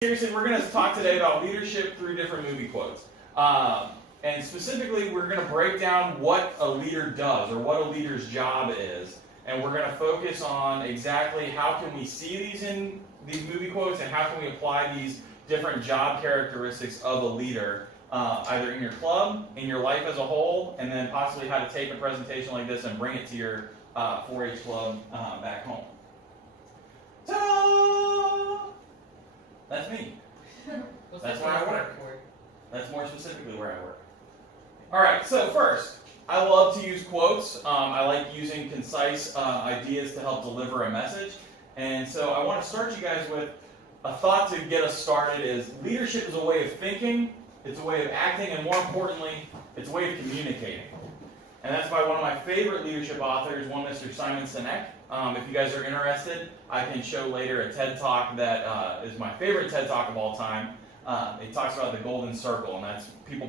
Seriously, we're going to talk today about leadership through different movie quotes. And specifically, we're going to break down what a leader does or what a leader's job is. And we're going to focus on exactly how can we see these in these movie quotes and how can we apply these different job characteristics of a leader, either in your club, in your life as a whole, and then possibly how to take a presentation like this and bring it to your 4-H club back home. Ta-da! That's me. That's where I work. That's more specifically where I work. All right, so first, I love to use quotes. I like using concise ideas to help deliver a message. And so I want to start you guys with a thought to get us started is leadership is a way of thinking, it's a way of acting, and more importantly, it's a way of communicating. And that's by one of my favorite leadership authors, one Mr. Simon Sinek. If you guys are interested, I can show later a TED Talk that is my favorite TED Talk of all time. It talks about the golden circle, and that's people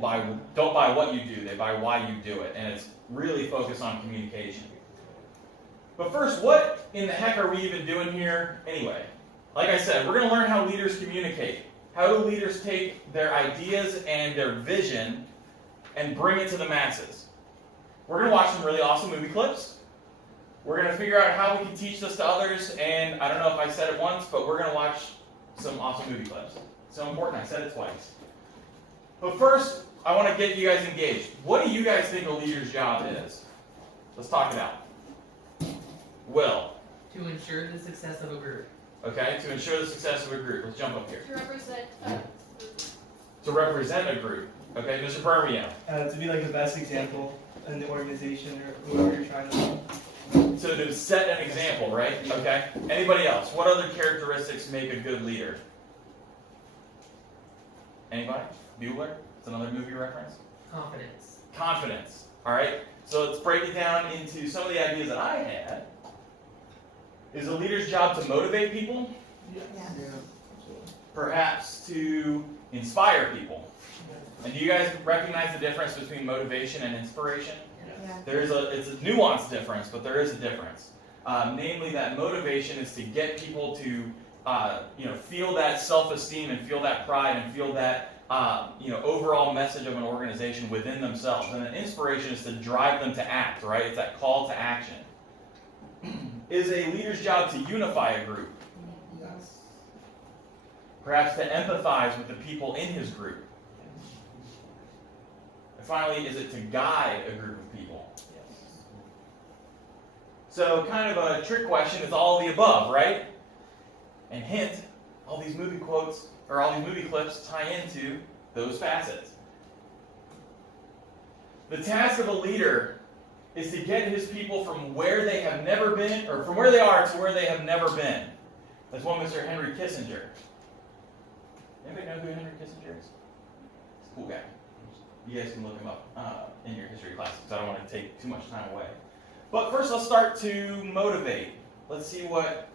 don't buy what you do, they buy why you do it. And it's really focused on communication. But first, what in the heck are we even doing here anyway? Like I said, we're going to learn how leaders communicate. How do leaders take their ideas and their vision and bring it to the masses? We're going to watch some really awesome movie clips. We're going to figure out how we can teach this to others, and I don't know if I said it once, but we're going to watch some awesome movie clips. So important, I said it twice. But first, I want to get you guys engaged. What do you guys think a leader's job is? Let's talk it out. Will. To ensure the success of a group. Okay, to ensure the success of a group. Let's jump up here. To represent To represent a group. Okay, Mr. Permio. To be like the best example in the organization or whoever you're trying to. So to set an example, right? Okay. Anybody else? What other characteristics make a good leader? Anybody? Bueller? It's another movie reference. Confidence. Confidence. All right. So let's break it down into some of the ideas that I had. Is a leader's job to motivate people? Yes. Yeah. Perhaps to inspire people. And do you guys recognize the difference between motivation and inspiration? Yeah. It's a nuanced difference, but there is a difference. Namely, that motivation is to get people to feel that self-esteem and feel that pride and feel that overall message of an organization within themselves. And then inspiration is to drive them to act, right? It's that call to action. Is a leader's job to unify a group? Yes. Perhaps to empathize with the people in his group? And finally, is it to guide a group of people? Yes. So kind of a trick question is all of the above, right? And hint, all these movie quotes, or all these movie clips tie into those facets. The task of a leader is to get his people from where they have never been, or from where they are to where they have never been. That's one Mr. Henry Kissinger. Anybody know who Henry Kissinger is? He's a cool guy. You guys can look him up in your history classes, because I don't want to take too much time away. But first, let's start to motivate. Let's see what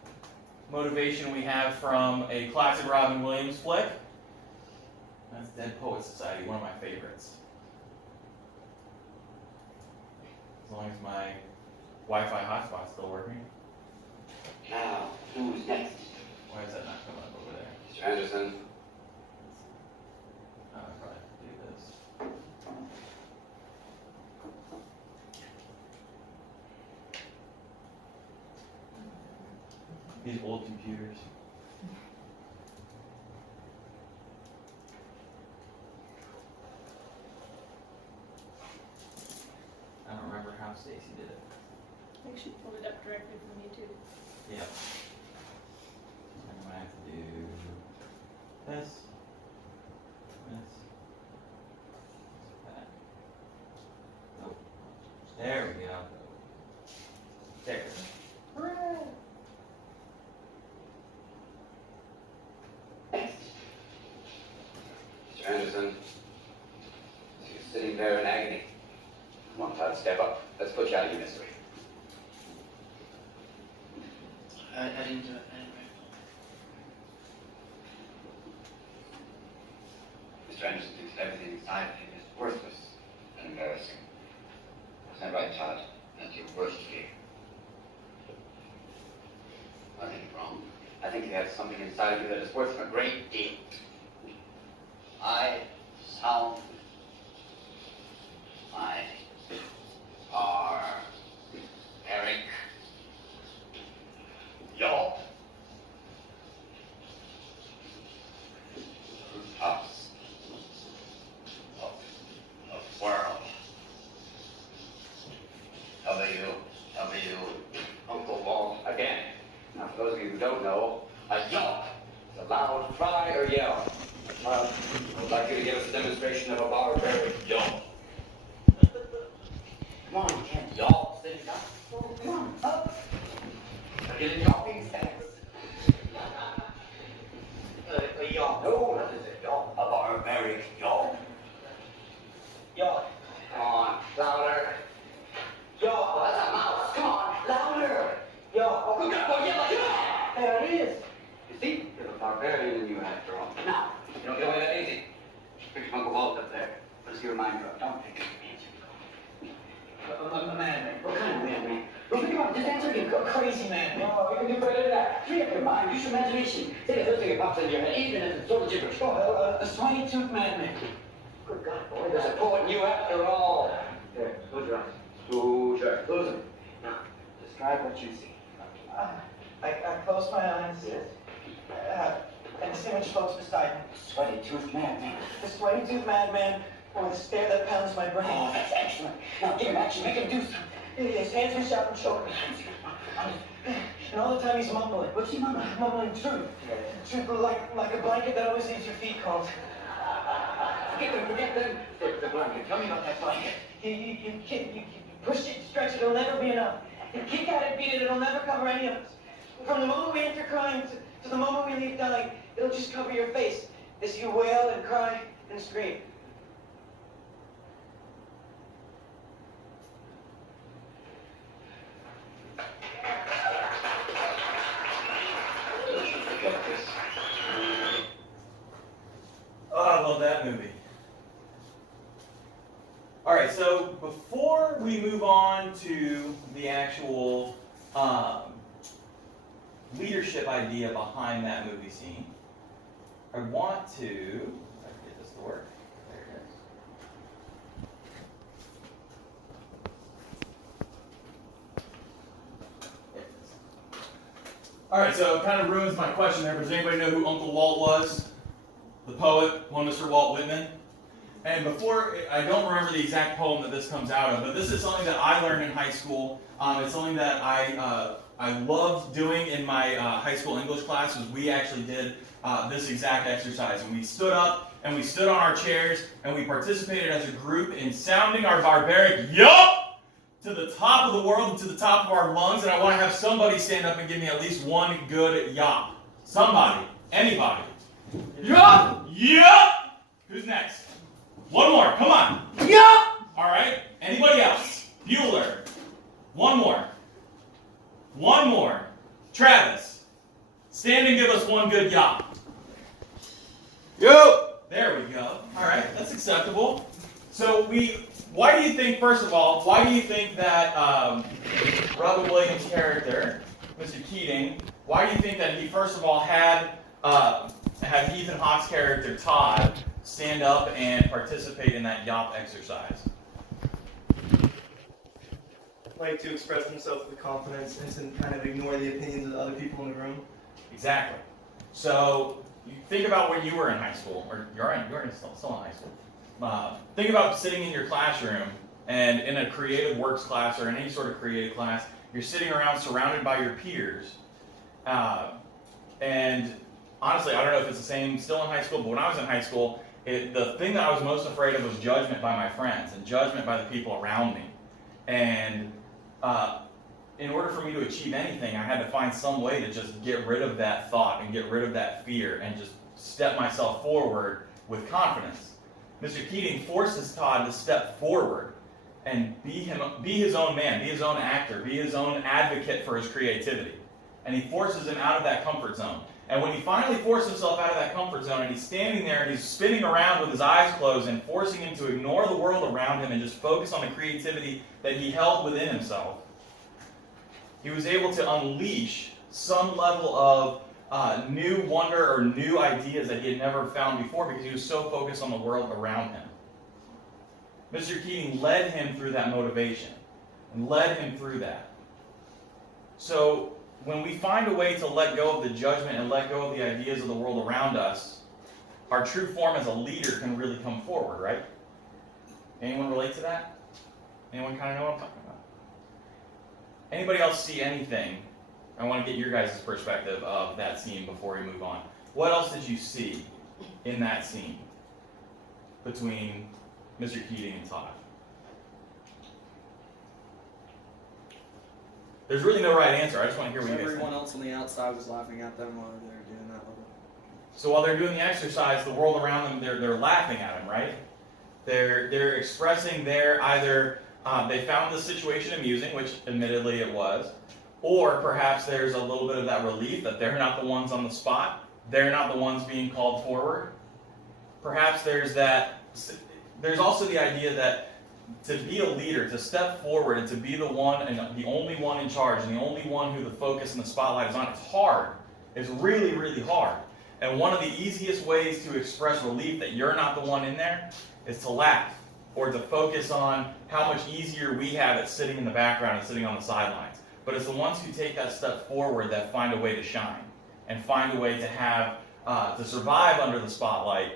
motivation we have from a classic Robin Williams flick. That's Dead Poets Society, one of my favorites. As long as my Wi-Fi hotspot's still working. Now, who's next? Why is that not coming up over there? Mr. Anderson. Oh, I probably have to do this. These old computers. I don't remember how Stacy did it. I think she pulled it up directly from YouTube. Yeah. I'm gonna have to do this, that. Nope. There we go. There. Hooray! Mr. Anderson. You're sitting there in agony. Come on, Todd, step up. Let's put you out of your misery. I didn't do it Mr. Anderson thinks everything inside of him is worthless and embarrassing. Is that right, Todd? That's your worst fear. I think you're wrong. I think you have something inside of you that is worth a great deal. I sound my Eric. Yo. Tops of the world. W, Uncle Walt again. Now, for those of you who don't know, a yelp is a loud cry or yell. I would like you to give us a demonstration of a barbaric yelp. Come on, you can't yelp. Stand it up. Oh, come on, up. Get in yelping stance. A yelp. No, that is a yelp. A barbaric yelp. Yelp. Come on, louder. Yo, that's a mouse. Come on, louder. Yo, oh, good boy, yeah, like that. There it is. You see, you're a barbarian in you after all. Now, you don't get away that easy. Picture Uncle Walt up there. What does your mind go? Don't think of me. A madman. What kind of man, man? Well, think about it. Just answer me. A crazy man. Oh, you can do better than that. Free up your mind. Use your imagination. Say the first thing that pops into your head, even if it's total gibberish. A swiny-toothed madman. Good God, boy, there's a poet in you after all. There, close your eyes. Close your eyes. Close them. Now, describe what you see. I close my eyes. Yes. And the image floats beside me. Sweaty-toothed madman. The swiny-toothed madman with a stare that pounds my brain. Oh, that's excellent. Now give him action. Make him do something. His hands reach out and choke me. And all the time he's mumbling. What's he mumbling? Mumbling truth. Truth like a blanket that always leaves your feet cold. Forget them. The blanket. Tell me about that blanket. You push it, stretch it, it'll never be enough. You kick at it, beat it, it'll never cover any of us. From the moment we enter crying to the moment we leave dying, it'll just cover your face as you wail and cry and scream. Forget this. Oh, I love that movie. All right, so before we move on to the actual leadership idea behind that movie scene, I want to, if I can get this to work, there it is. There it is. All right, so it kind of ruins my question there, but does anybody know who Uncle Walt was? The poet, one Mr. Walt Whitman? And before, I don't remember the exact poem that this comes out of, but this is something that I learned in high school. It's something that I loved doing in my high school English class. Was we actually did this exact exercise, and we stood up and we stood on our chairs and we participated as a group in sounding our barbaric yup to the top of the world and to the top of our lungs. And I want to have somebody stand up and give me at least one good yop. Somebody, anybody. Yup, yup. Who's next? One more, come on. Yup! All right, anybody else? Bueller. One more. One more. Travis. Stand and give us one good yop. Yup! There we go. All right, that's acceptable. So why do you think, first of all, why do you think that Robin Williams' character, Mr. Keating, why do you think that he, first of all, had Ethan Hawke's character, Todd, stand up and participate in that yop exercise? Like to express themselves with confidence and to kind of ignore the opinions of the other people in the room. Exactly. So you think about when you were in high school, or you're still in high school. Think about sitting in your classroom and in a creative works class or in any sort of creative class, you're sitting around surrounded by your peers. And honestly, I don't know if it's the same still in high school, but when I was in high school, the thing that I was most afraid of was judgment by my friends and judgment by the people around me. And in order for me to achieve anything, I had to find some way to just get rid of that thought and get rid of that fear and just step myself forward with confidence. Mr. Keating forces Todd to step forward and be his own man, be his own actor, be his own advocate for his creativity. And he forces him out of that comfort zone. And when he finally forces himself out of that comfort zone and he's standing there and he's spinning around with his eyes closed and forcing him to ignore the world around him and just focus on the creativity that he held within himself, he was able to unleash some level of new wonder or new ideas that he had never found before because he was so focused on the world around him. Mr. Keating led him through that motivation and led him through that. So when we find a way to let go of the judgment and let go of the ideas of the world around us, our true form as a leader can really come forward, right? Anyone relate to that? Anyone kind of know what I'm talking about? Anybody else see anything? I want to get your guys' perspective of that scene before we move on. What else did you see in that scene between Mr. Keating and Todd? There's really no right answer. I just want to hear what you guys think. Everyone else on the outside was laughing at them while they were doing that little. So while they're doing the exercise, the world around them, they're laughing at him, right? They're expressing their either they found the situation amusing, which admittedly it was, or perhaps there's a little bit of that relief that they're not the ones on the spot, they're not the ones being called forward. Perhaps there's also the idea that to be a leader, to step forward and to be the one and the only one in charge and the only one who the focus and the spotlight is on, it's hard. It's really, really hard. And one of the easiest ways to express relief that you're not the one in there is to laugh or to focus on how much easier we have at sitting in the background and sitting on the sidelines. But it's the ones who take that step forward that find a way to shine and find a way to have, to survive under the spotlight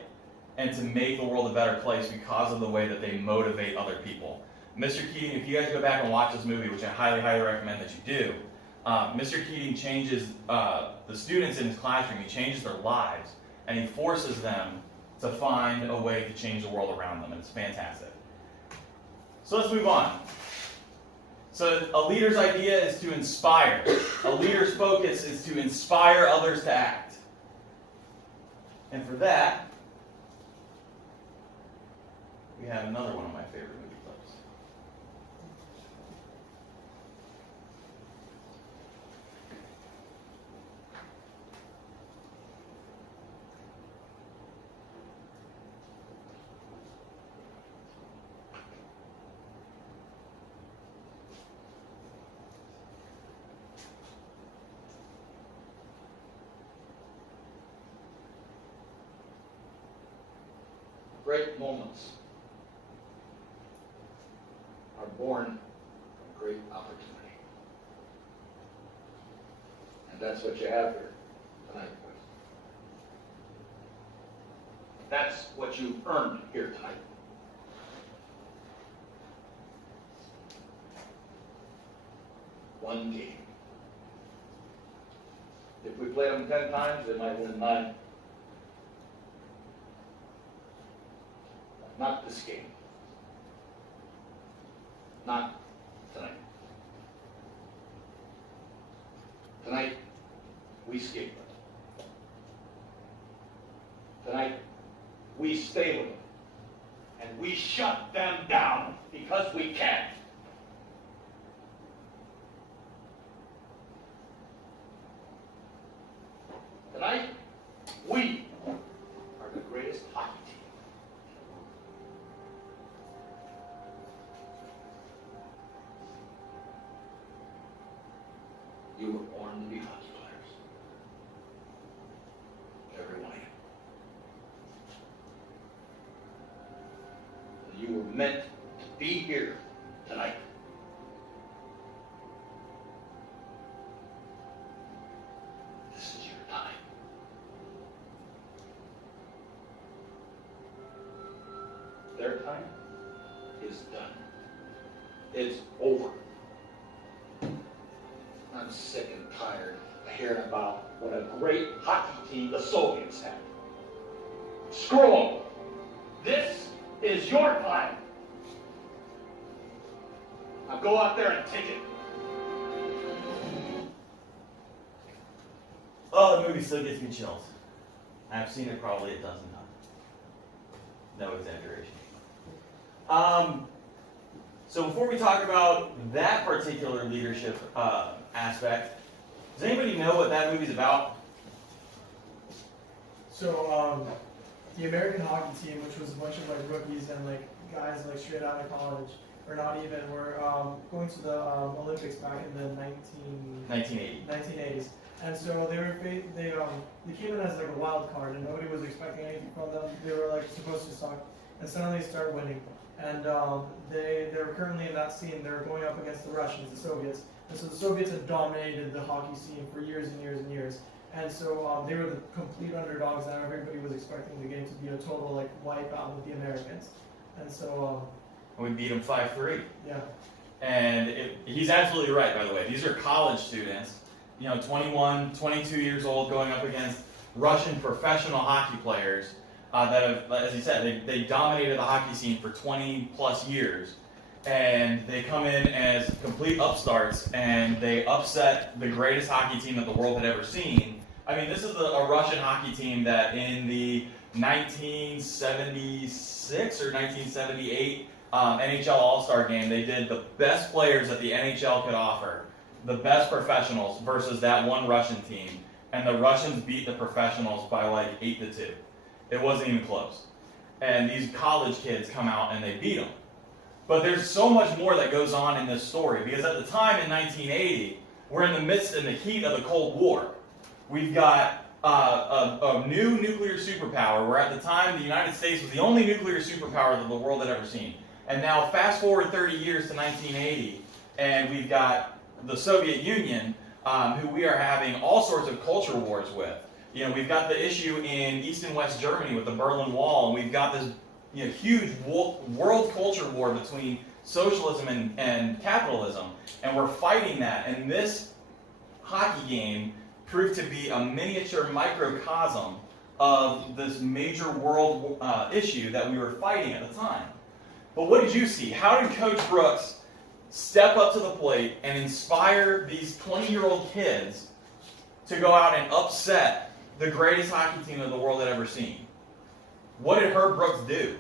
and to make the world a better place because of the way that they motivate other people. Mr. Keating, if you guys go back and watch this movie, which I highly, highly recommend that you do, Mr. Keating changes the students in his classroom, he changes their lives, and he forces them to find a way to change the world around them, and it's fantastic. So let's move on. So a leader's idea is to inspire. A leader's focus is to inspire others to act. And for that, we have another one of my favorite movie clips. Great moments are born from great opportunity. And that's what you have here tonight. That's what you've earned here tonight. One game. If we played them 10 times, they might win 9. Not this game. Not tonight. Tonight, we skate with them. Tonight, we stay with them. And we shut them down because we can. Tonight, we are the greatest hockey team. You were born to be hockey players. Every one of you. You were meant to be here tonight. This is your time. Their time is done. It's over. I'm sick and tired of hearing about what a great hockey team the Soviets had. Screw them. This is your time. Now go out there and take it. Oh, the movie still gives me chills. I've seen it probably a dozen times. No exaggeration. So before we talk about that particular leadership aspect, does anybody know what that movie's about? So, the American hockey team, which was a bunch of like rookies and like guys like straight out of college, or not even, were going to the Olympics back in the 1980. 1980s. And so they came in as like a wild card, and nobody was expecting anything from them. They were like supposed to suck, and suddenly they started winning. And they're currently in that scene. They're going up against the Russians, the Soviets. And so the Soviets had dominated the hockey scene for years and years and years. And so they were the complete underdogs, and everybody was expecting the game to be a total like wipe out with the Americans. And so we beat them 5-3. yeah. And he's absolutely right, by the way. These are college students, 21, 22 years old, going up against Russian professional hockey players that have, as he said, they dominated the hockey scene for 20 plus years. And they come in as complete upstarts, and they upset the greatest hockey team that the world had ever seen. I mean, this is a Russian hockey team that in the 1976 or 1978 NHL All-Star game, they did the best players that the NHL could offer, the best professionals versus that one Russian team, and the Russians beat the professionals by like 8-2. It wasn't even close. And these college kids come out and they beat them. But there's so much more that goes on in this story, because at the time in 1980, we're in the heat of the Cold War. We've got a new nuclear superpower, where at the time the United States was the only nuclear superpower that the world had ever seen. And now fast forward 30 years to 1980, and we've got the Soviet Union, who we are having all sorts of culture wars with. We've got the issue in East and West Germany with the Berlin Wall, and we've got this huge world culture war between socialism and capitalism, and we're fighting that. And this hockey game proved to be a miniature microcosm of this major world issue that we were fighting at the time. But what did you see? How did Coach Brooks step up to the plate and inspire these 20-year-old kids to go out and upset the greatest hockey team that the world had ever seen? What did Herb Brooks do?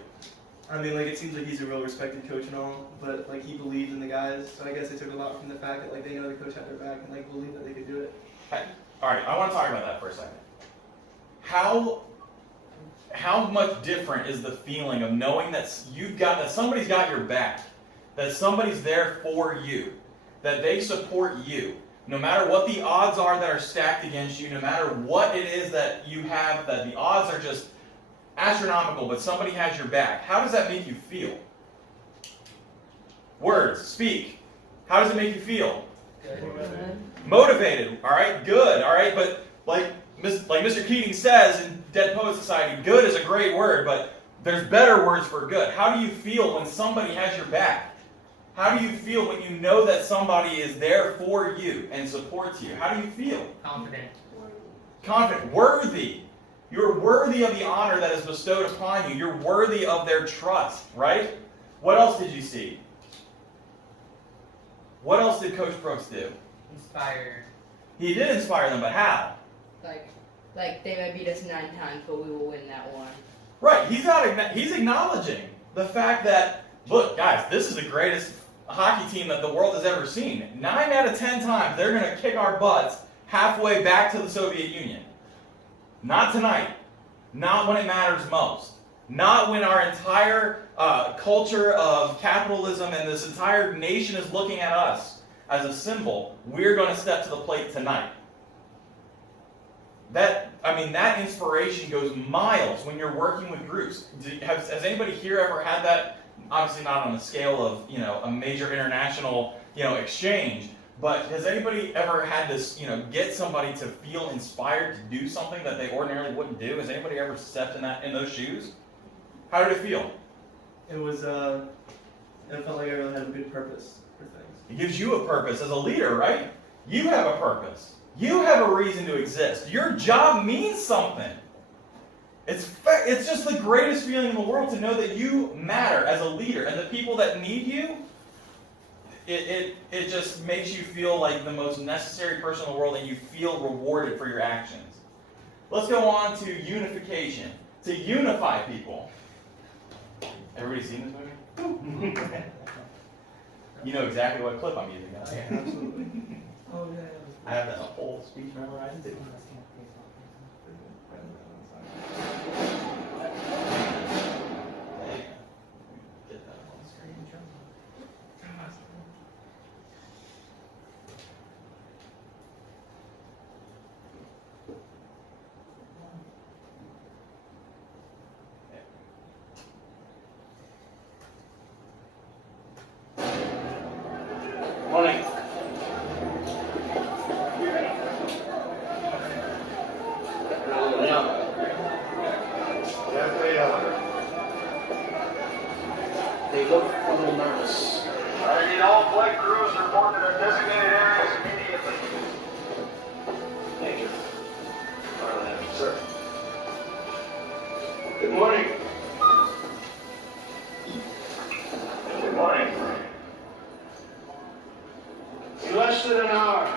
I mean, it seems like he's a real respected coach and all, but he believed in the guys. So I guess they took a lot from the fact that they know the coach had their back and believed that they could do it. All right, I want to talk about that for a second. How much different is the feeling of knowing that that somebody's got your back, that somebody's there for you, that they support you, no matter what the odds are that are stacked against you, no matter what it is that you have, that the odds are just astronomical, but somebody has your back. How does that make you feel? Words, speak. How does it make you feel? Good. Motivated. All right, good. All right, but like Mr. Keating says in Dead Poets Society, good is a great word, but there's better words for good. How do you feel when somebody has your back? How do you feel when you know that somebody is there for you and supports you? How do you feel? Confident. Confident. Worthy. You're worthy of the honor that is bestowed upon you. You're worthy of their trust, right? What else did you see? What else did Coach Brooks do? Inspire. He did inspire them, but how? Like they might beat us 9 times, but we will win that one. Right. He's acknowledging the fact that, look, guys, this is the greatest hockey team that the world has ever seen. 9 out of 10 times, they're going to kick our butts halfway back to the Soviet Union. Not tonight. Not when it matters most. Not when our entire culture of capitalism and this entire nation is looking at us as a symbol. We're going to step to the plate tonight. That inspiration goes miles when you're working with groups. Has anybody here ever had that? Obviously not on the scale of a major international exchange. But has anybody ever had this, get somebody to feel inspired to do something that they ordinarily wouldn't do? Has anybody ever stepped in those shoes? How did it feel? It was, it felt like I really had a good purpose for things. It gives you a purpose as a leader, right? You have a purpose. You have a reason to exist. Your job means something. It's just the greatest feeling in the world to know that you matter as a leader, and the people that need you, it just makes you feel like the most necessary person in the world, and you feel rewarded for your actions. Let's go on to unification. To unify people. Everybody seen this movie? You know exactly what clip I'm using, guys. Yeah, absolutely. Oh yeah. I have that whole speech memorized too. Get that on the screen. look for the mouse. I need all flight crews report to their designated areas immediately. Major. Sir. Good morning. Good morning. In less than an hour,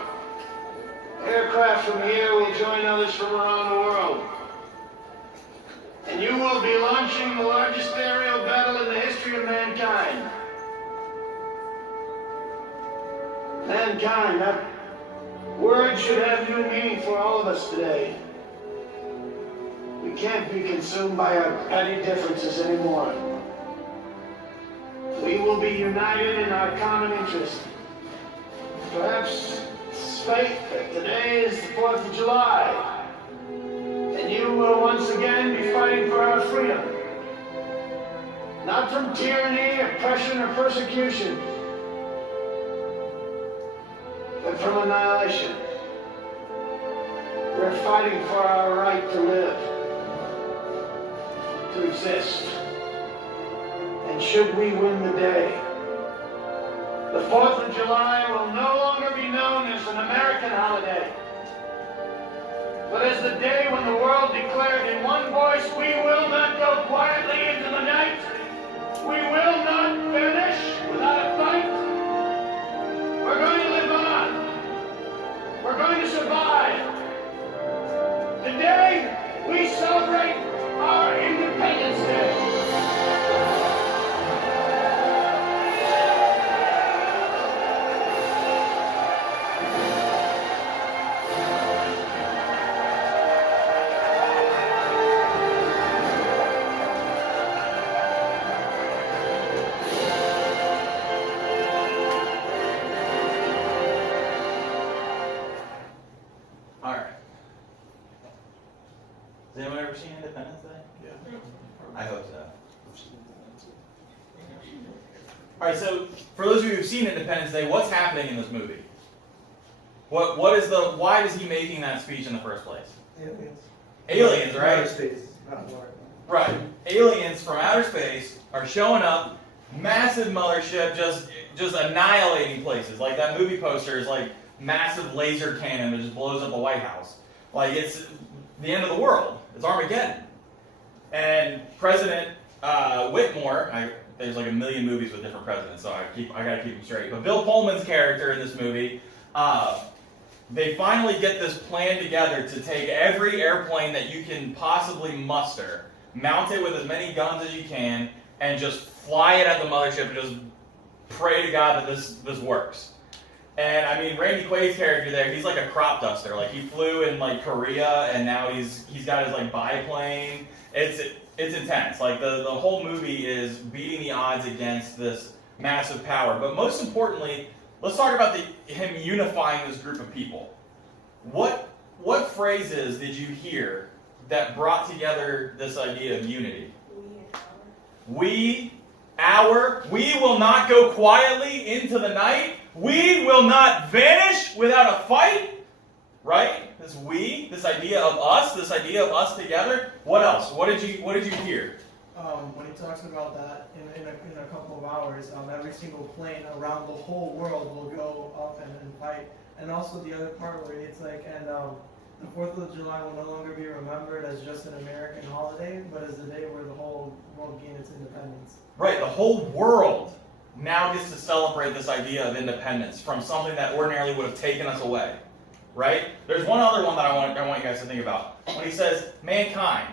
aircraft from here will join others from around the world. And you will be launching the largest aerial battle in the history of mankind. Mankind, that word should have new meaning for all of us today. We can't be consumed by our petty differences anymore. We will be united in our common interest. Perhaps it's fate that today is the 4th of July, and you will once again be fighting for our freedom. Not from tyranny, oppression, or persecution, but from annihilation. We're fighting for our right to live, to exist. And should we win the day, the 4th of July will no longer be known as an American holiday, but as the day when the world declared in one voice, we will not go quietly into the night. We will not finish without a fight. We're going to live on. We're going to survive. Today, we celebrate our Independence Day. Alright. Has anyone ever seen Independence Day? Yeah. I hope so. Alright, so for those of you who've seen Independence Day, what's happening in this movie? Why is he making that speech in the first place? Aliens. Aliens, right? Outer space. Right. Aliens from outer space are showing up, massive mothership, just annihilating places. Like that movie poster is like massive laser cannon that just blows up the White House. Like it's the end of the world. It's Armageddon. And President Whitmore, there's like a million movies with different presidents, so I gotta keep them straight. But Bill Pullman's character in this movie, they finally get this plan together to take every airplane that you can possibly muster, mount it with as many guns as you can, and just fly it at the mothership and just pray to God that this works. And I mean, Randy Quaid's character there, he's like a crop duster. Like he flew in like Korea, and now he's got his like biplane. It's intense. Like the whole movie is beating the odds against this massive power. But most importantly, let's talk about him unifying this group of people. What phrases did you hear that brought together this idea of unity? We will not go quietly into the night. We will not vanish without a fight. Right? This idea of us together. What else? What did you hear? When he talks about that in a couple of hours, every single plane around the whole world will go up and fight. And also the other part where it's like, the 4th of July will no longer be remembered as just an American holiday, but as the day where the whole world gained its independence. Right, the whole world now gets to celebrate this idea of independence from something that ordinarily would have taken us away. Right? There's one other one that I want you guys to think about. When he says, mankind.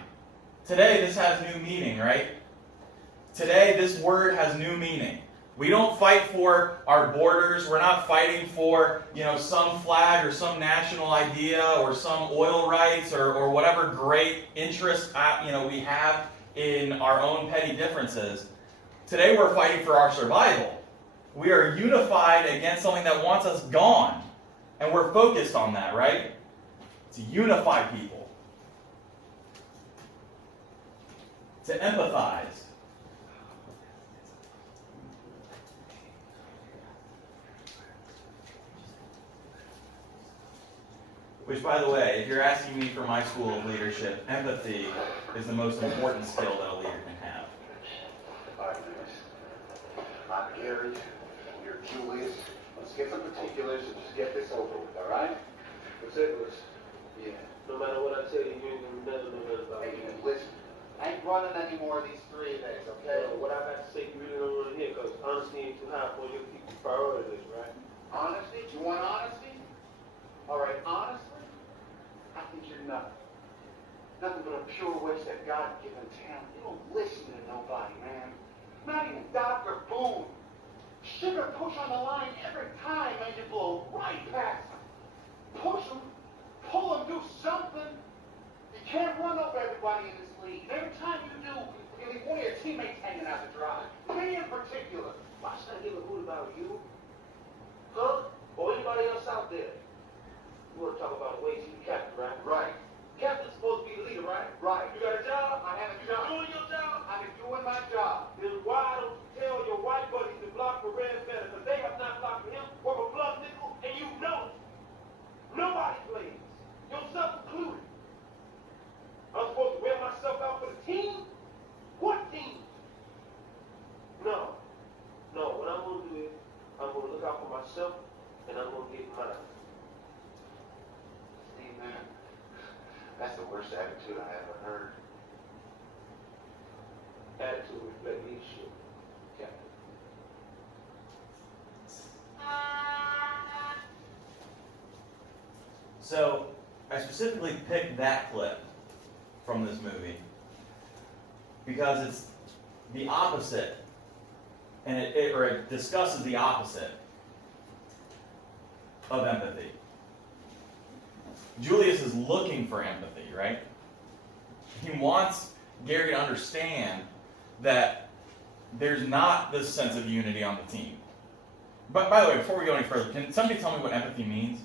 Today, this has new meaning, right? Today, this word has new meaning. We don't fight for our borders. We're not fighting for, some flag or some national idea or some oil rights or whatever great interest, we have in our own petty differences. Today, we're fighting for our survival. We are unified against something that wants us gone. And we're focused on that, right? To unify people. To empathize. Which, by the way, if you're asking me for my school of leadership, empathy is the most important skill that a leader can have. Gary, you're Julius. Let's get some particulars and just get this over with, all right? Particulars. Yeah. No matter what I tell you, you ain't gonna never know nothing about Hey, it. listen, I ain't running any more of these 3 days, okay? What I got to say, you really don't want to hear, because honesty ain't too high for your people's priorities, right? Honesty? You want honesty? All right, honestly, I think you're nothing. Nothing but a pure waste of God-given talent. You don't listen to nobody, man. Not even Dr. Boone. Sugar push on the line every time, and you blow right past him. Push him, pull him, do something. You can't run over everybody in this league. Every time you do, you leave one of your teammates hanging out to dry. Me in particular. Why should I give a hoot about you? Huh? Or anybody else out there? You want to talk about ways you captain, right? Right. Captain's supposed to be the leader, right? Right. You got a job? I have a You job. doing your job? I've been doing my job. Then why don't you tell your white buddies to block for Red better? Because they have not blocked for him or for Plug Nickel, and you know it. Nobody plays, yourself included. I'm supposed to wear myself out for the team? What team? No. No, what I'm going to do is, I'm going to look out for myself, and I'm going to get mine. Hey, man. That's the worst attitude I ever heard. Attitude reflect leadership. Captain. So, I specifically picked that clip from this movie because it's the opposite, and it discusses the opposite of empathy. Julius is looking for empathy, right? He wants Gary to understand that there's not this sense of unity on the team. But by the way, before we go any further, can somebody tell me what empathy means?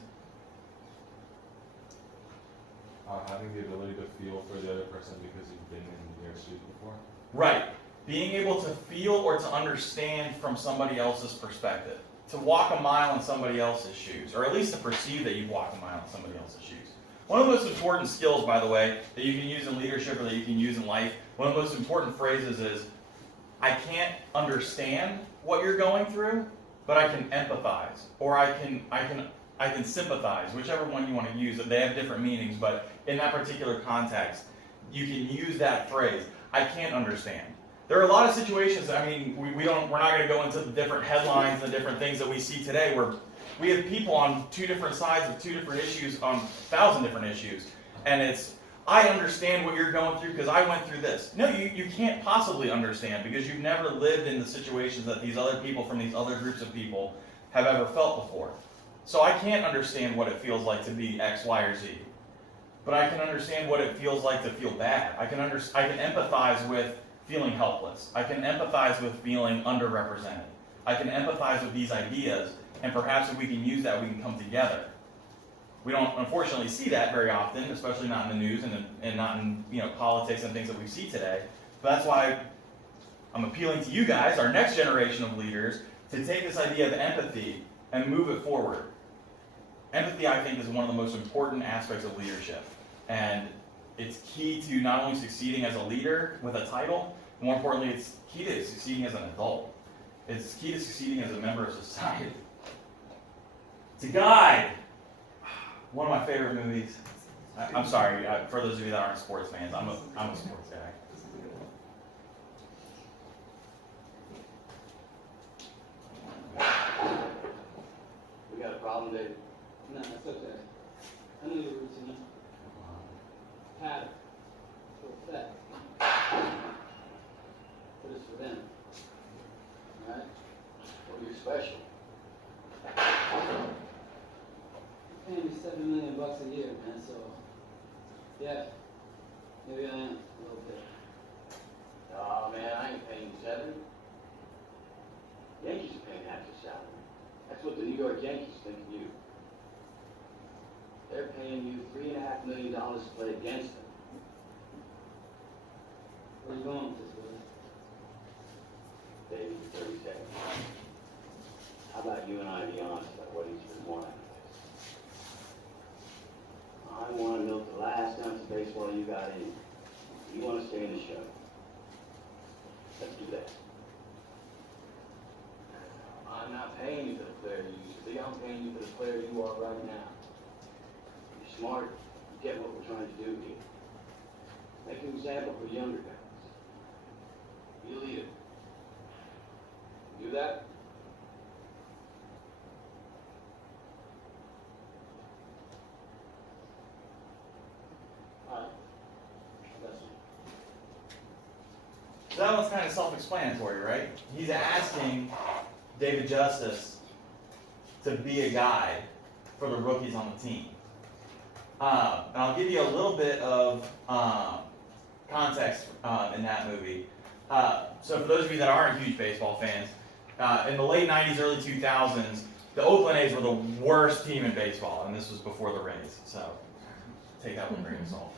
Having the ability to feel for the other person because you've been in their shoes before. Right. Being able to feel or to understand from somebody else's perspective. To walk a mile in somebody else's shoes. Or at least to perceive that you've walked a mile in somebody else's shoes. One of the most important skills, by the way, that you can use in leadership or that you can use in life, one of the most important phrases is, I can't understand what you're going through, but I can empathize. Or I can sympathize, whichever one you want to use. They have different meanings, but in that particular context, you can use that phrase. I can't understand. There are a lot of situations, I mean, we're not going to go into the different headlines and the different things that we see today where we have people on 2 different sides of 2 different issues, on 1,000 different issues. And it's, I understand what you're going through because I went through this. No, you can't possibly understand because you've never lived in the situations that these other people from these other groups of people have ever felt before. So I can't understand what it feels like to be X, Y, or Z. But I can understand what it feels like to feel bad. I can empathize with feeling helpless. I can empathize with feeling underrepresented. I can empathize with these ideas, and perhaps if we can use that, we can come together. We don't unfortunately see that very often, especially not in the news and not in politics and things that we see today. But that's why I'm appealing to you guys, our next generation of leaders, to take this idea of empathy and move it forward. Empathy, I think, is one of the most important aspects of leadership. And it's key to not only succeeding as a leader with a title, but more importantly, it's key to succeeding as an adult. It's key to succeeding as a member of society. To guide, one of my favorite movies. I'm sorry, for those of you that aren't sports fans, I'm a sports guy. We got a problem, David. No, it's okay. I knew you were routine. Pattern. For effect. But it's for them. Alright? Well, you're special. You're paying me $7 million a year, man, so yeah. Maybe I am a little bit. Oh man, I ain't paying you 7. Yankees are paying half your salary. That's what the New York Yankees think of you. They're paying you $3.5 million to play against them. Where are you going with this, Willie? David, 30 seconds. How about you and I be honest about what each of us want out of this? I want to milk the last ounce of baseball you got in you. You want to stay in the show. Let's do that. not paying you for the player you used to be. I'm paying you for the player you are right now. You're smart. You get what we're trying to do here. Make an example for younger guys. Be a leader. You do that? All right. That's it. So that one's kind of self-explanatory, right? He's asking David Justice to be a guide for the rookies on the team. And I'll give you a little bit of context in that movie. So for those of you that aren't huge baseball fans, in the late 90s, early 2000s, the Oakland A's were the worst team in baseball, and this was before the Rays, so take that with a grain of salt.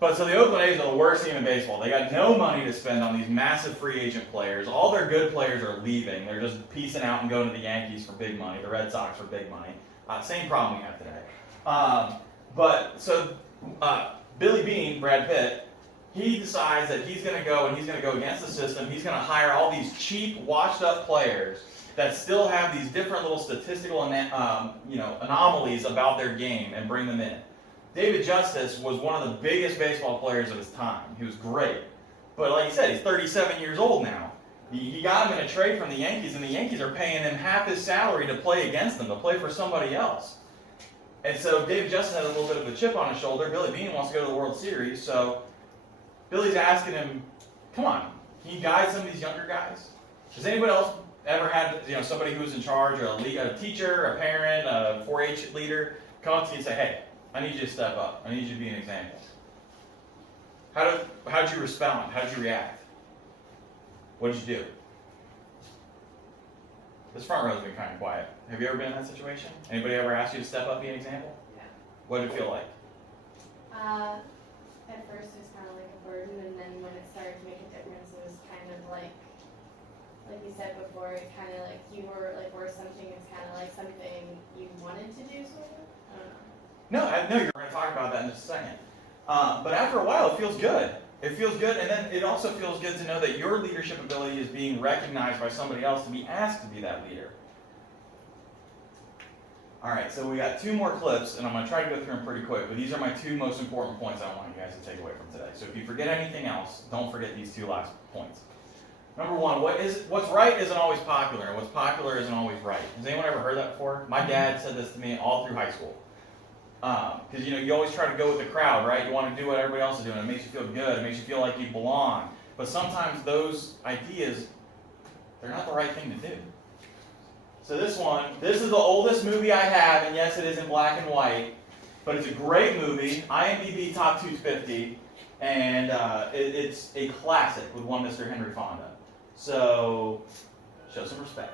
But so the Oakland A's are the worst team in baseball. They got no money to spend on these massive free agent players. All their good players are leaving. They're just piecing out and going to the Yankees for big money, the Red Sox for big money. Same problem we have today. But so Billy Beane, Brad Pitt, he decides that he's going to go and he's going to go against the system. He's going to hire all these cheap, washed-up players that still have these different little statistical anomalies about their game and bring them in. David Justice was one of the biggest baseball players of his time. He was great. But like you said, he's 37 years old now. He got him in a trade from the Yankees, and the Yankees are paying him half his salary to play against them, to play for somebody else. And so David Justice has a little bit of a chip on his shoulder. Billy Beane wants to go to the World Series, so Billy's asking him, come on, can you guide some of these younger guys? Has anybody else ever had somebody who was in charge, or a teacher, a parent, a 4-H leader, come up to you and say, hey, I need you to step up. I need you to be an example. How did you respond? How did you react? What did you do? This front row's been kind of quiet. Have you ever been in that situation? Anybody ever asked you to step up, be an example? Yeah. What did it feel like? At first it was kind of like a burden, and then when it started to make a difference, it was kind of like you said before, it kind of like you were like worth something. It's kind of like something you wanted to do, sort of. I don't know. No, I know you're going to talk about that in just a second. But after a while, it feels good. It feels good, and then it also feels good to know that your leadership ability is being recognized by somebody else to be asked to be that leader. All right, so we got 2 more clips, and I'm going to try to go through them pretty quick, but these are my 2 most important points I want you guys to take away from today. So if you forget anything else, don't forget these 2 last points. Number 1, what's right isn't always popular, and what's popular isn't always right. Has anyone ever heard that before? My dad said this to me all through high school. Because you always try to go with the crowd, right? You want to do what everybody else is doing. It makes you feel good. It makes you feel like you belong. But sometimes those ideas, they're not the right thing to do. So this is the oldest movie I have, and yes, it is in black and white, but it's a great movie. IMDb top 250, and it's a classic with one Mr. Henry Fonda. So show some respect.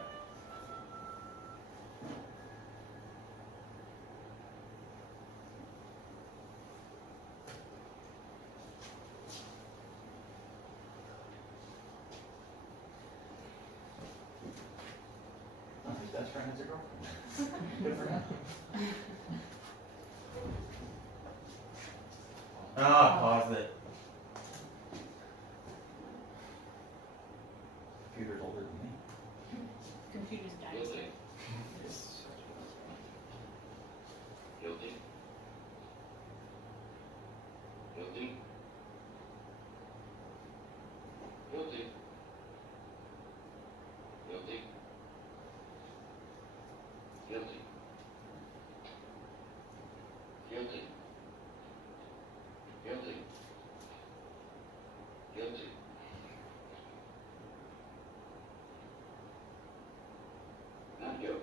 His best friend has a girlfriend. Good for him. Pause it. Computer's older than me. Computer's dinosaur. Guilty. Guilty. Guilty. Guilty. Guilty. Guilty. Guilty. Guilty. Not guilty.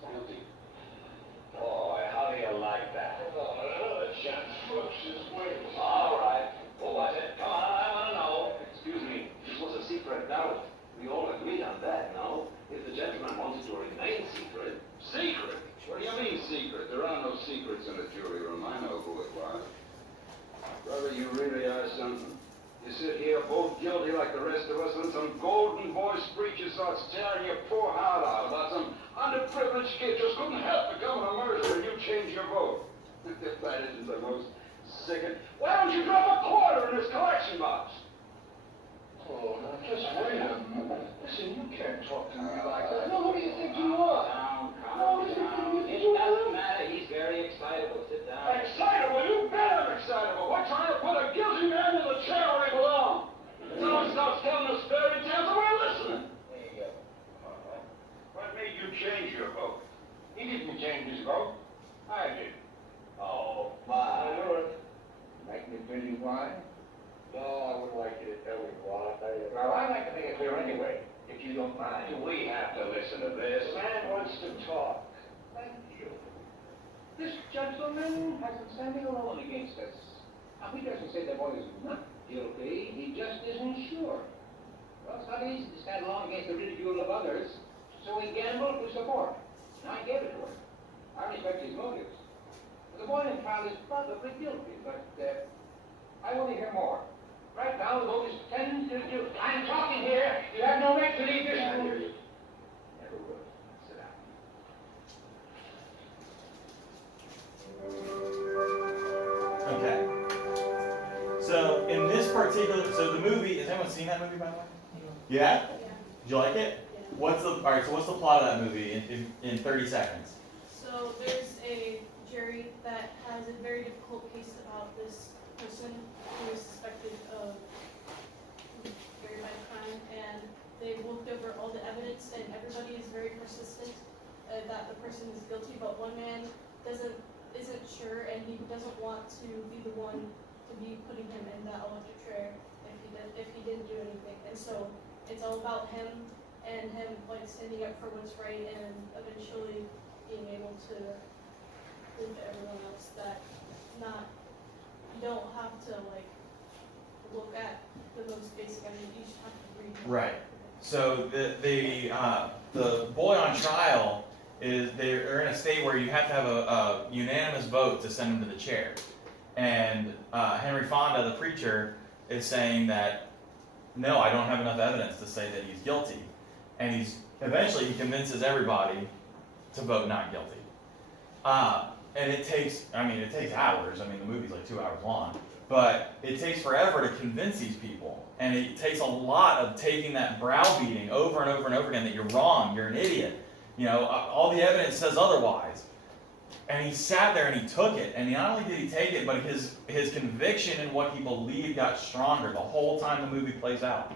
Guilty. Boy, how do you like that? Another chance flips his wings. All right. What was it? Come on, I want to know. Excuse me. This was a secret ballot. We all agreed on that, no? If the gentleman wants to remain secret. Secret? What do you mean secret? There are no secrets in the jury room. I know who it was. Brother, you really are something. You sit here both guilty like the rest of us, and some golden voice preacher starts tearing your poor heart out about some underprivileged kid just couldn't help becoming a murderer, and you change your vote. If that isn't the most sickening. Why don't you drop a quarter in his collection box? Oh, now just wait a minute. Listen, you can't talk to me Why do we have to listen to this? The man wants to talk. Thank you. This gentleman has been standing alone against us. Now, he doesn't say the boy is not guilty, he just isn't sure. Well, it's not easy to stand alone against the ridicule of others, so he gambled for support. And I gave it to him. I respect his motives. The boy in trial is probably guilty, but I want to hear more. Right now, the vote is 10 to 2. I'm talking here. You have no right to leave this room. Never will. Sit down. Okay. So in this particular, so the movie, has anyone seen that movie by the way? Yeah? Did you like it? What's the, alright, so what's the plot of that movie in 30 seconds? So there's a jury that has a very difficult case about this person who is suspected of very bad crime, and they've looked over all the evidence, and everybody is very persistent that the person is guilty, but one man isn't sure, and he doesn't want to be the one to be putting him in that electric chair if he didn't do anything. And so it's all about him and him like standing up for what's right and eventually being able to prove to everyone else that you don't have to like look at the most basic. I mean, you just have to read. Right. So the boy on trial they're in a state where you have to have a unanimous vote to send him to the chair. And Henry Fonda, the preacher, is saying that no, I don't have enough evidence to say that he's guilty. And eventually he convinces everybody to vote not guilty. And it takes hours. I mean, the movie's like 2 hours long. But it takes forever to convince these people. And it takes a lot of taking that browbeating over and over and over again that you're wrong, you're an idiot. You know, all the evidence says otherwise. And he sat there and he took it. And not only did he take it, but his conviction in what he believed got stronger the whole time the movie plays out.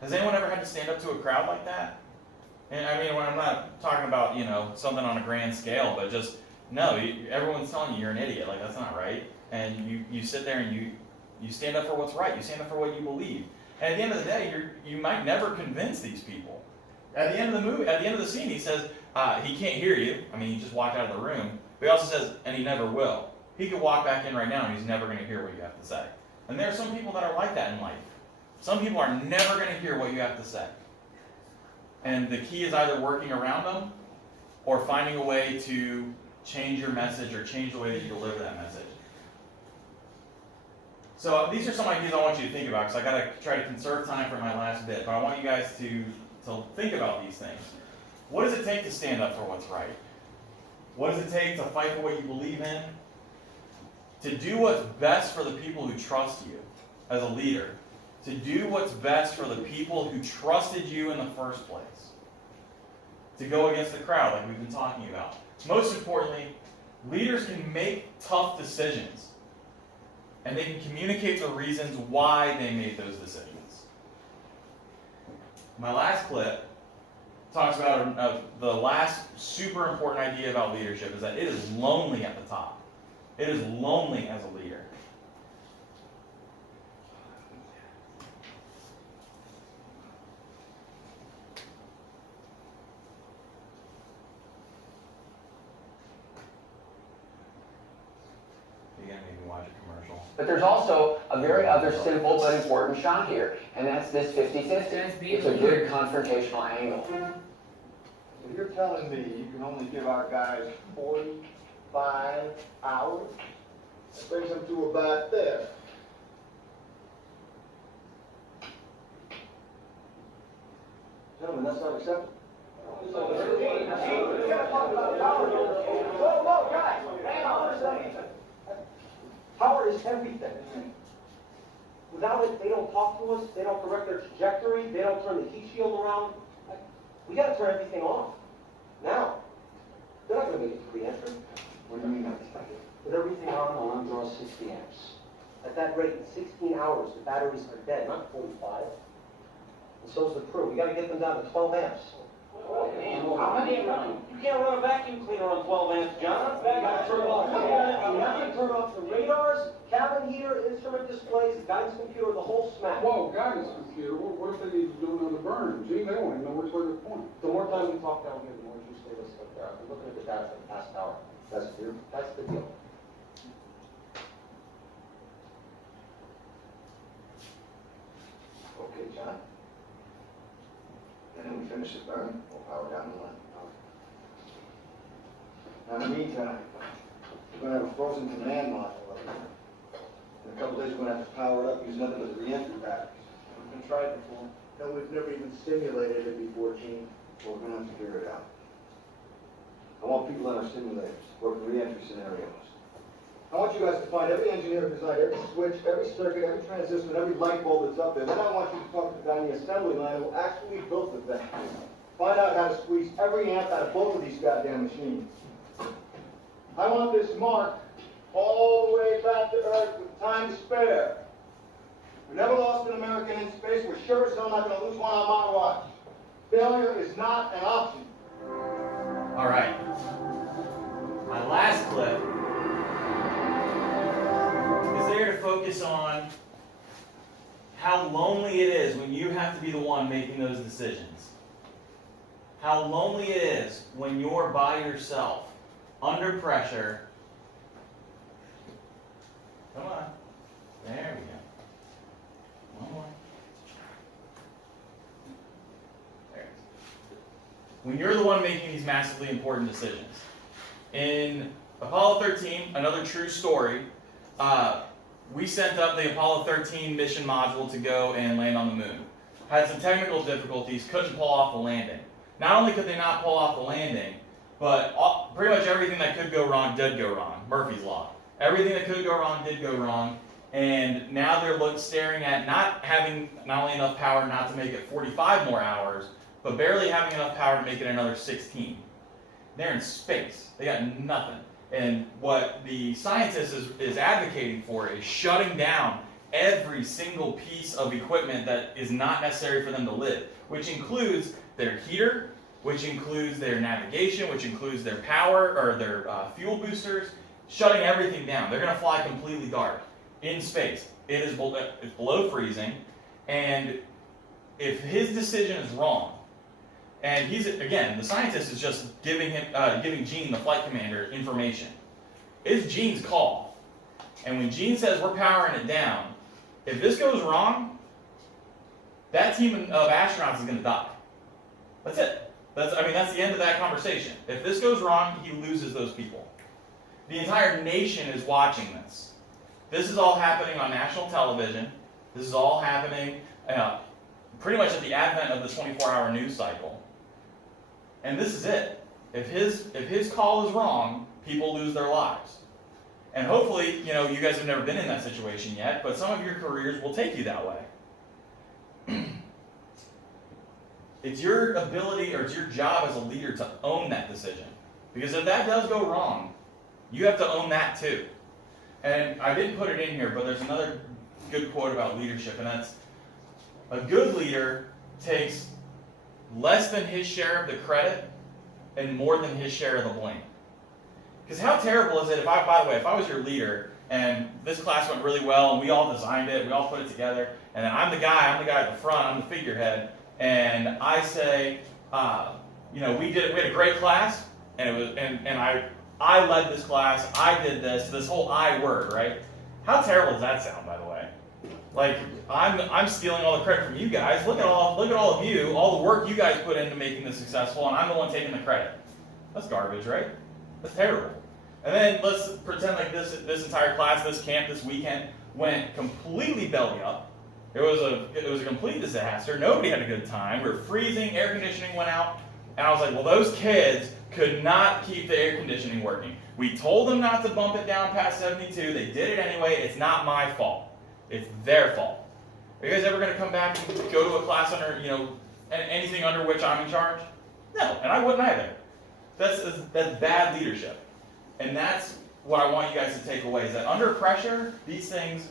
Has anyone ever had to stand up to a crowd like that? And I mean, when I'm not talking about, you know, something on a grand scale, but just, no, everyone's telling you you're an idiot. Like, that's not right. And you sit there and you stand up for what's right. You stand up for what you believe. And at the end of the day, you might never convince these people. At the end of the movie, at the end of the scene, he says, he can't hear you. I mean, he just walked out of the room. But he also says, and he never will. He could walk back in right now and he's never going to hear what you have to say. And there are some people that are like that in life. Some people are never going to hear what you have to say. And the key is either working around them or finding a way to change your message or change the way that you deliver that message. So these are some ideas I want you to think about because I got to try to conserve time for my last bit. But I want you guys to think about these things. What does it take to stand up for what's right? What does it take to fight for what you believe in? To do what's best for the people who trust you as a leader. To do what's best for the people who trusted you in the first place. To go against the crowd like we've been talking about. Most importantly, leaders can make tough decisions. And they can communicate the reasons why they made those decisions. My last clip talks about the last super important idea about leadership is that it is lonely at the top. It is lonely as a leader. Again, maybe watch a commercial. But there's also a very other simple but important shot here, and that's this 50-50. It's a good confrontational angle. So you're telling me you can only give our guys 45 hours? That brings them to about there. Gentlemen, that's not acceptable. Whoa, guys, hang on a second. Power is everything. Without it, they don't talk to us, they don't correct their trajectory, they don't turn the heat shield around. We gotta turn everything off. Now. They're not gonna make it to re-entry. What do you mean not expected? With everything on, alarm draws 60 amps. At that rate, in 16 hours, the batteries are dead, not 45. And so's the crew. We gotta get them down to 12 amps. You can't run a vacuum cleaner on 12 amps, John. You gotta turn off. You have to turn off the radars, cabin heater, instrument displays, guidance computer, the whole smack. Whoa, guidance computer. What if they need to do another burn? Gee, they won't even know which way to point. The more time we talk down here, the more you stay listening up there. I'm looking at the data for the past hour. That's the deal. Okay, John. Then when we finish this burn, we'll power down the line. Now, in the meantime, we're gonna have a frozen command module up here. In a couple days, we're gonna have to power it up using nothing but the re-entry batteries. We've been tried before. No, we've never even stimulated it before, Gene. So we're gonna have to figure it out. I want people on our simulators, working re-entry scenarios. I want you guys to find every engineer who designed every switch, every circuit, every transistor, and every light bulb that's up there. Then I want you to talk to the guy in the assembly line who actually built the thing. Find out how to squeeze every amp out of both of these goddamn machines. I want this marked all the way back to Earth with time to spare. We never lost an American in space. We're sure as hell not going to lose one on my watch. Failure is not an option. All right. My last clip is there to focus on how lonely it is when you have to be the one making those decisions. How lonely it is when you're by yourself, under pressure. Come on. There we go. One more. There it is. When you're the one making these massively important decisions. In Apollo 13, another true story, we sent up the Apollo 13 mission module to go and land on the moon. Had some technical difficulties, couldn't pull off the landing. Not only could they not pull off the landing, but pretty much everything that could go wrong did go wrong. Murphy's Law. Everything that could go wrong did go wrong. And now they're staring at not having not only enough power not to make it 45 more hours, but barely having enough power to make it another 16. They're in space. They got nothing. And what the scientist is advocating for is shutting down every single piece of equipment that is not necessary for them to live, which includes their heater, which includes their navigation, which includes their power or their fuel boosters, shutting everything down. They're going to fly completely dark in space. It's below freezing, and if his decision is wrong, and the scientist is just giving Gene, the flight commander, information. It's Gene's call. And when Gene says we're powering it down, if this goes wrong, that team of astronauts is going to die. That's it. That's the end of that conversation. If this goes wrong, he loses those people. The entire nation is watching this. This is all happening on national television. This is all happening pretty much at the advent of the 24-hour news cycle. And this is it. If his call is wrong, people lose their lives. And hopefully, you guys have never been in that situation yet, but some of your careers will take you that way. It's your ability, or it's your job as a leader to own that decision. Because if that does go wrong, you have to own that too. And I didn't put it in here, but there's another good quote about leadership, and that's, a good leader takes less than his share of the credit and more than his share of the blame. Because how terrible is it if I was your leader and this class went really well and we all designed it, we all put it together, and then I'm the guy at the front, I'm the figurehead, and I say, we had a great class, and I led this class, I did this whole I word, right? How terrible does that sound, by the way? Like, I'm stealing all the credit from you guys. Look at all of you, all the work you guys put into making this successful, and I'm the one taking the credit. That's garbage, right? That's terrible. And then let's pretend like this entire class, this camp, this weekend went completely belly up. It was a complete disaster. Nobody had a good time. We were freezing. Air conditioning went out, and I was like, well, those kids could not keep the air conditioning working. We told them not to bump it down past 72. They did it anyway. It's not my fault. It's their fault. Are you guys ever going to come back and go to a class under, anything under which I'm in charge? No, and I wouldn't either. That's bad leadership. And that's what I want you guys to take away, is that under pressure, these things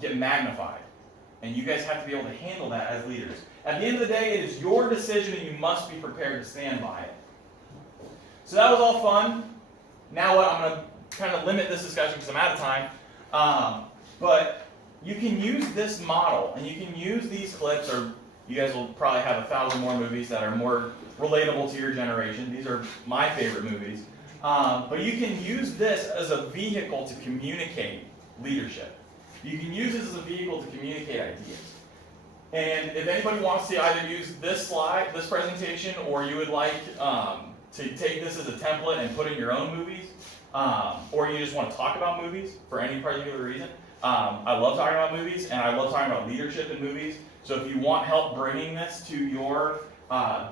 get magnified. And you guys have to be able to handle that as leaders. At the end of the day, it is your decision and you must be prepared to stand by it. So that was all fun. Now what, I'm going to kind of limit this discussion because I'm out of time. But you can use this model and you can use these clips, or you guys will probably have 1,000 more movies that are more relatable to your generation. These are my favorite movies. But you can use this as a vehicle to communicate leadership. You can use this as a vehicle to communicate ideas. And if anybody wants to either use this slide, this presentation, or you would like to take this as a template and put in your own movies, or you just want to talk about movies for any particular reason, I love talking about movies, and I love talking about leadership in movies. So if you want help bringing this to your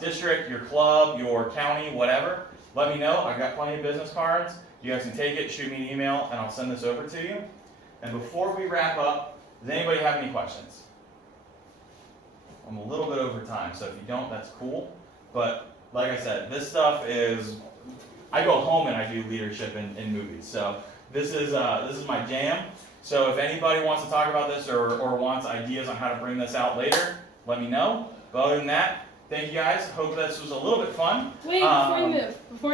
district, your club, your county, whatever, let me know. I've got plenty of business cards. You guys can take it, shoot me an email, and I'll send this over to you. And before we wrap up, does anybody have any questions? I'm a little bit over time, so if you don't, that's cool. But like I said, this stuff is, I go home and I do leadership in movies. So this is my jam. So if anybody wants to talk about this or wants ideas on how to bring this out later, let me know. But other than that, thank you guys. Hope this was a little bit fun. Wait, before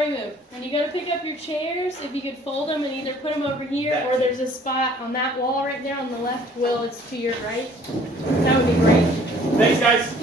you move, when you go to pick up your chairs, if you could fold them and either put them over here or there's a spot on that wall right there on the left, Will, it's to your right. That would be great. Thanks, guys.